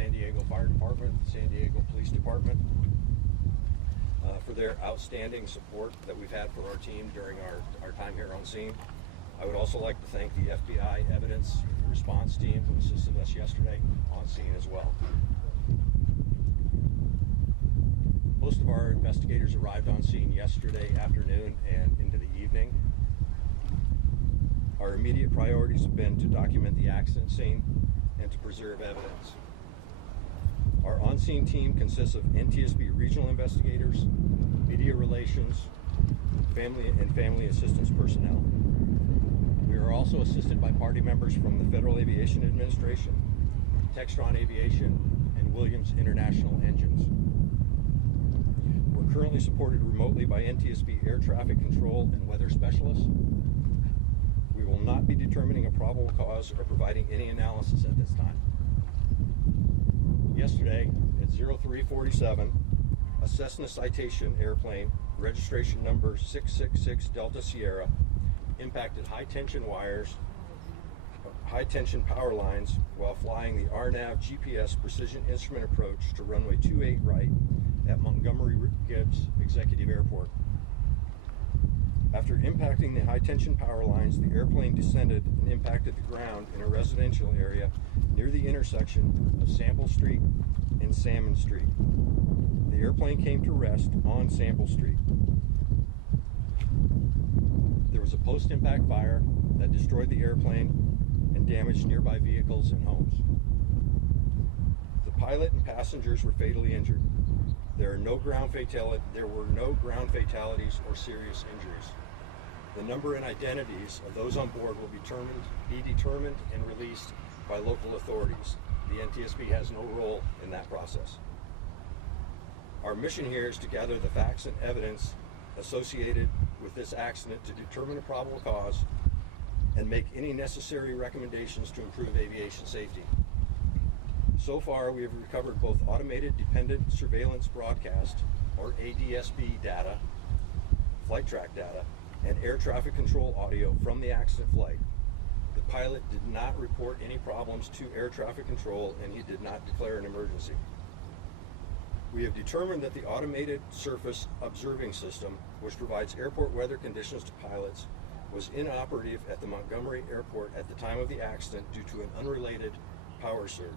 San Diego Fire Department, the San Diego Police Department, for their outstanding support that we've had for our team during our time here on scene. I would also like to thank the FBI evidence response team who assisted us yesterday on scene as well. Most of our investigators arrived on scene yesterday afternoon and into the evening. Our immediate priorities have been to document the accident scene and to preserve evidence. Our on-scene team consists of NTSB regional investigators, media relations, family assistance personnel. We are also assisted by party members from the Federal Aviation Administration, Textron Aviation, and Williams International Engines. We're currently supported remotely by NTSB air traffic control and weather specialists. We will not be determining a probable cause or providing any analysis at this time. Yesterday at 03:47, a Cessna Citation airplane, registration number 666 Delta Sierra, impacted high-tension power lines while flying the RNAV GPS precision instrument approach to runway 28 right at Montgomery Gibbs Executive Airport. After impacting the high-tension power lines, the airplane descended and impacted the ground in a residential area near the intersection of Sample Street and Salmon Street. The airplane came to rest on Sample Street. There was a post-impact fire that destroyed the airplane and damaged nearby vehicles and homes. The pilot and passengers were fatally injured. There were no ground fatalities or serious injuries. The number and identities of those on board will be determined and released by local authorities. The NTSB has no role in that process. Our mission here is to gather the facts and evidence associated with this accident to determine a probable cause and make any necessary recommendations to improve aviation safety. So far, we have recovered both automated dependent surveillance broadcast, or ADSB data, flight track data, and air traffic control audio from the accident flight. The pilot did not report any problems to air traffic control, and he did not declare an emergency. We have determined that the automated surface observing system, which provides airport weather conditions to pilots, was inoperative at the Montgomery Airport at the time of the accident due to an unrelated power surge.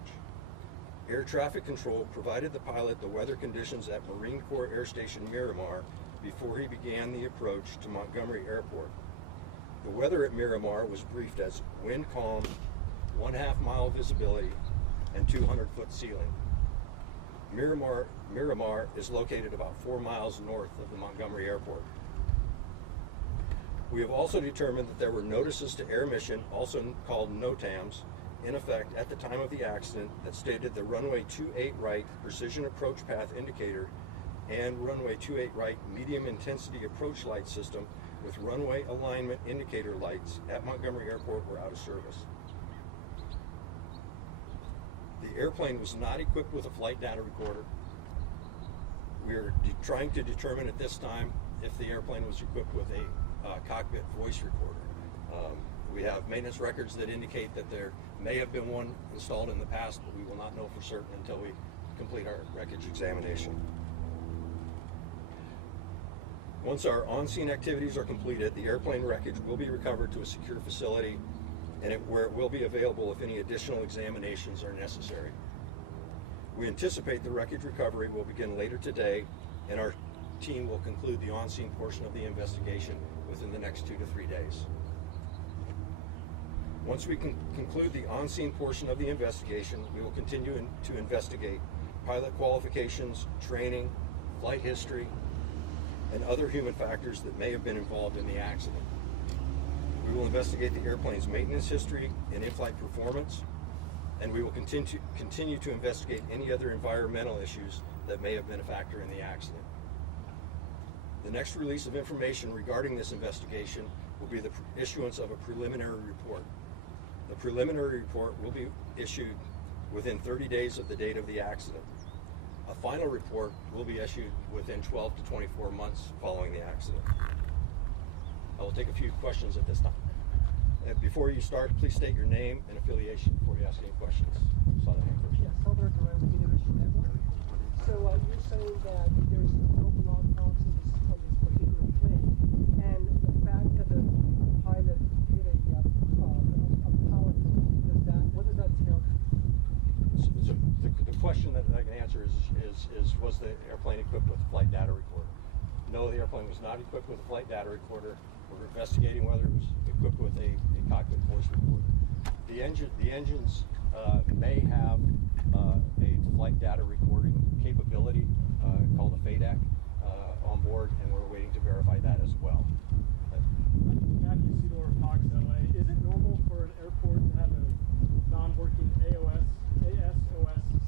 Air traffic control provided the pilot the weather conditions at Marine Corps Air Station Miramar before he began the approach to Montgomery Airport. The weather at Miramar was briefed as wind calm, 1/2 mile visibility, and 200-foot ceiling. Miramar is located about 4 miles north of the Montgomery Airport. We have also determined that there were notices to air mission, also called NOTAMs, in effect at the time of the accident that stated the runway 28 right precision approach path indicator and runway 28 right medium intensity approach light system with runway alignment indicator lights at Montgomery Airport were out of service. The airplane was not equipped with a flight data recorder. We are trying to determine at this time if the airplane was equipped with a cockpit voice recorder. We have maintenance records that indicate that there may have been one installed in the past, but we will not know for certain until we complete our wreckage examination. Once our on-scene activities are completed, the airplane wreckage will be recovered to a secure facility where it will be available if any additional examinations are necessary. We anticipate the wreckage recovery will begin later today, and our team will conclude the on-scene portion of the investigation within the next 2 to 3 days. Once we can conclude the on-scene portion of the investigation, we will continue to investigate pilot qualifications, training, flight history, and other human factors that may have been involved in the accident. We will investigate the airplane's maintenance history and in-flight performance, and we will continue to investigate any other environmental issues that may have been a factor in the accident. The next release of information regarding this investigation will be the issuance of a preliminary report. The preliminary report will be issued within 30 days of the date of the accident. A final report will be issued within 12 to 24 months following the accident. I will take a few questions at this time. Before you start, please state your name and affiliation before you ask any questions. Saw that hand first. Yes, Silver Driver. So the question that I can answer is was the airplane equipped with a flight data recorder? No, the airplane was not equipped with a flight data recorder. We're investigating whether it was equipped with a cockpit voice recorder. The engines may have a flight data recording capability called a FADEC on board, and we're waiting to verify that as well. Matthew Seedor, Fox LA. Is it normal for an airport to have a non-working ASOS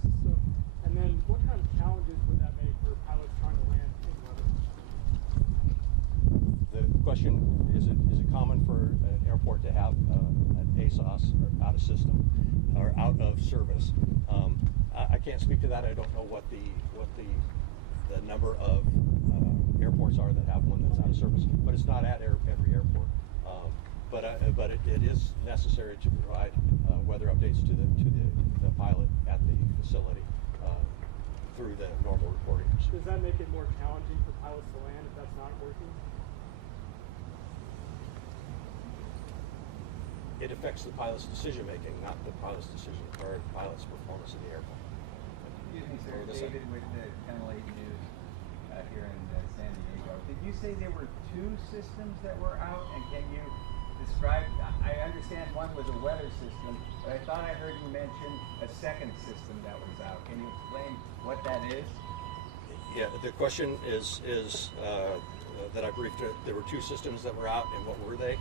system? And then what kind of challenges would that make for pilots trying to land in weather? The question is it common for an airport to have an ASOS or out of system or out of service? I can't speak to that. I don't know what the number of airports are that have one that's out of service, but it's not at every airport. But it is necessary to provide weather updates to the pilot at the facility through the normal reporting procedure. Does that make it more challenging for pilots to land if that's not working? It affects the pilot's decision making, not the pilot's decision or the pilot's performance of the airplane. Excuse me, sir. David with the Channel 8 News here in San Diego. Did you say there were two systems that were out? And can you describe? I understand one was a weather system, but I thought I heard you mention a second system that was out. Can you explain what that is? Yeah, the question is that I briefed. There were two systems that were out, and what were they?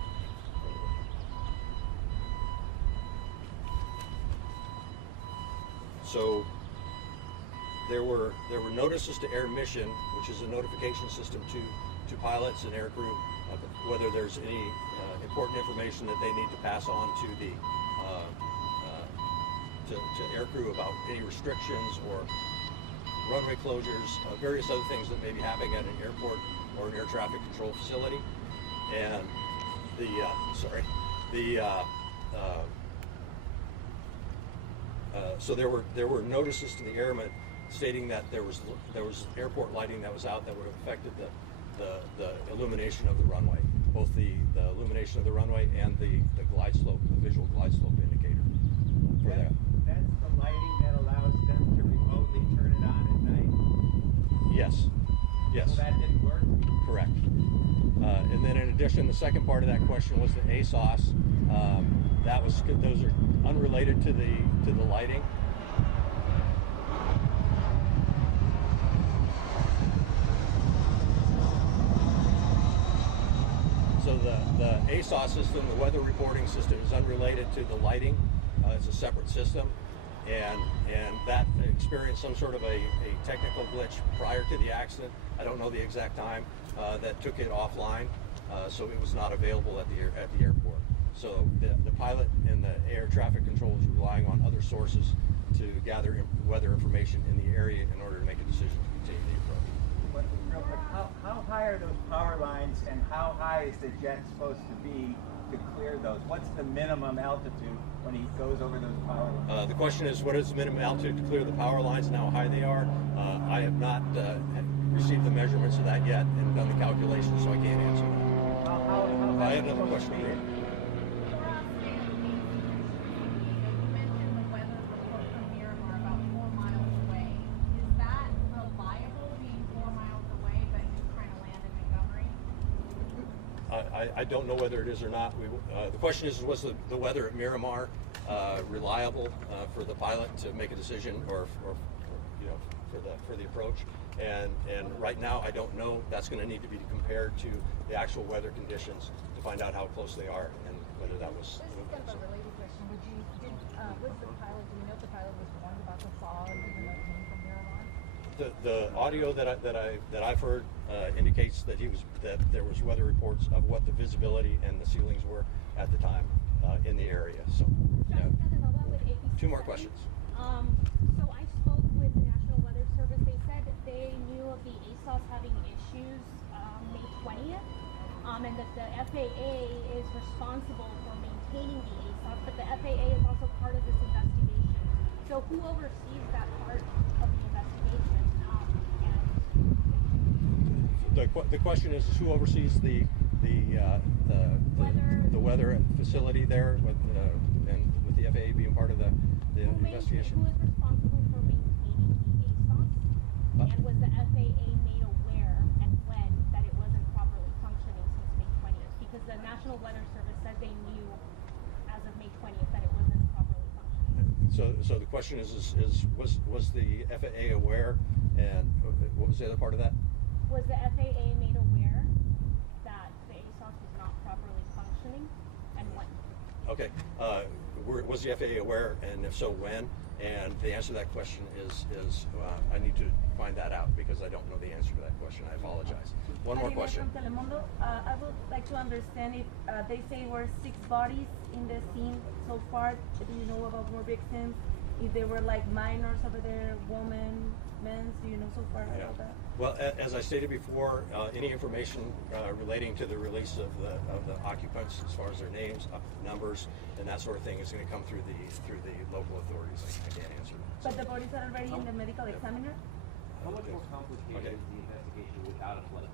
So there were notices to air mission, which is a notification system to pilots and aircrew of whether there's any important information that they need to pass on to the to aircrew about any restrictions or runway closures, various other things that may be happening at an airport or an air traffic control facility. And so there were notices to the airmen stating that there was airport lighting that was out that would have affected the illumination of the runway, both the illumination of the runway and the glide slope, the visual glide slope indicator. For that. That's the lighting that allows them to remotely turn it on at night? Yes. Yes. So that didn't work? Correct. And then in addition, the second part of that question was the ASOS. Those are unrelated to the lighting. So the ASOS system, the weather reporting system, is unrelated to the lighting. It's a separate system, and that experienced some sort of a technical glitch prior to the accident. I don't know the exact time that took it offline, so it was not available at the airport. So the pilot and the air traffic control is relying on other sources to gather weather information in the area in order to make a decision to continue the approach. But real quick, how high are those power lines, and how high is the jet supposed to be to clear those? What's the minimum altitude when he goes over those power lines? The question is, what is the minimum altitude to clear the power lines and how high they are? I have not received the measurements of that yet and done the calculations, so I can't answer that. How I have another question for you. I don't know whether it is or not. The question is, was the weather at Miramar reliable for the pilot to make a decision, or for the approach? And right now, I don't know. That's going to need to be compared to the actual weather conditions to find out how close they are and whether that was. This is kind of a related question. Was the pilot? Do you know if the pilot was warned about the fog even though it came from Miramar? The audio that I've heard indicates that there was weather reports of what the visibility and the ceilings were at the time in the area. So, yeah. Two more questions. So I spoke with the National Weather Service. They said they knew of the ASOS having issues May 20th, and that the FAA is responsible for maintaining the ASOS, but the FAA is also part of this investigation. So who oversees that part of the investigation? The question is who oversees the weather facility there, and with the FAA being part of the the investigation? Who is responsible for maintaining the ASOS? And was the FAA made aware and when that it wasn't properly functioning since May 20th? Because the National Weather Service said they knew as of May 20th that it wasn't properly functioning. So the question is was the FAA aware, and what was the other part of that? Was the FAA made aware that the ASOS was not properly functioning, and when? Okay, was the FAA aware, and if so, when? And the answer to that question is I need to find that out because I don't know the answer to that question. I apologize. One more Marina question. from Telemundo. I would like to understand if they say were 6 bodies in the scene so far. Do you know about more victims? If they were like minors over there, women, men? Do you know so far about that? Well, as I stated before, any information relating to the release of the occupants, as far as their names, numbers, and that sort of thing, is going to come through the local authorities. I can't answer that. But the bodies are already in the medical examiner? How much more complicated is the investigation without a flight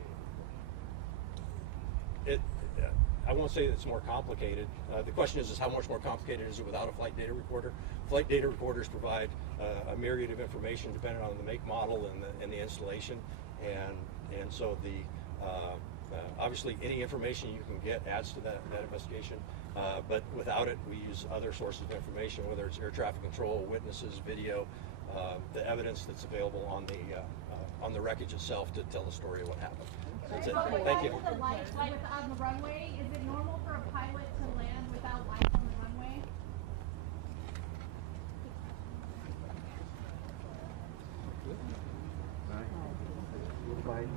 data? I won't say that it's more complicated. The question is how much more complicated is it without a flight data recorder? Flight data recorders provide a myriad of information depending on the make, model, and the installation, and so obviously any information you can get adds to that investigation. But without it, we use other sources of information, whether it's air traffic control, witnesses, video, the evidence that's available on the wreckage itself to tell the story of what happened. That's it. Thank you. The lights on the runway, is it normal for a pilot to land without lights on the runway? Bye.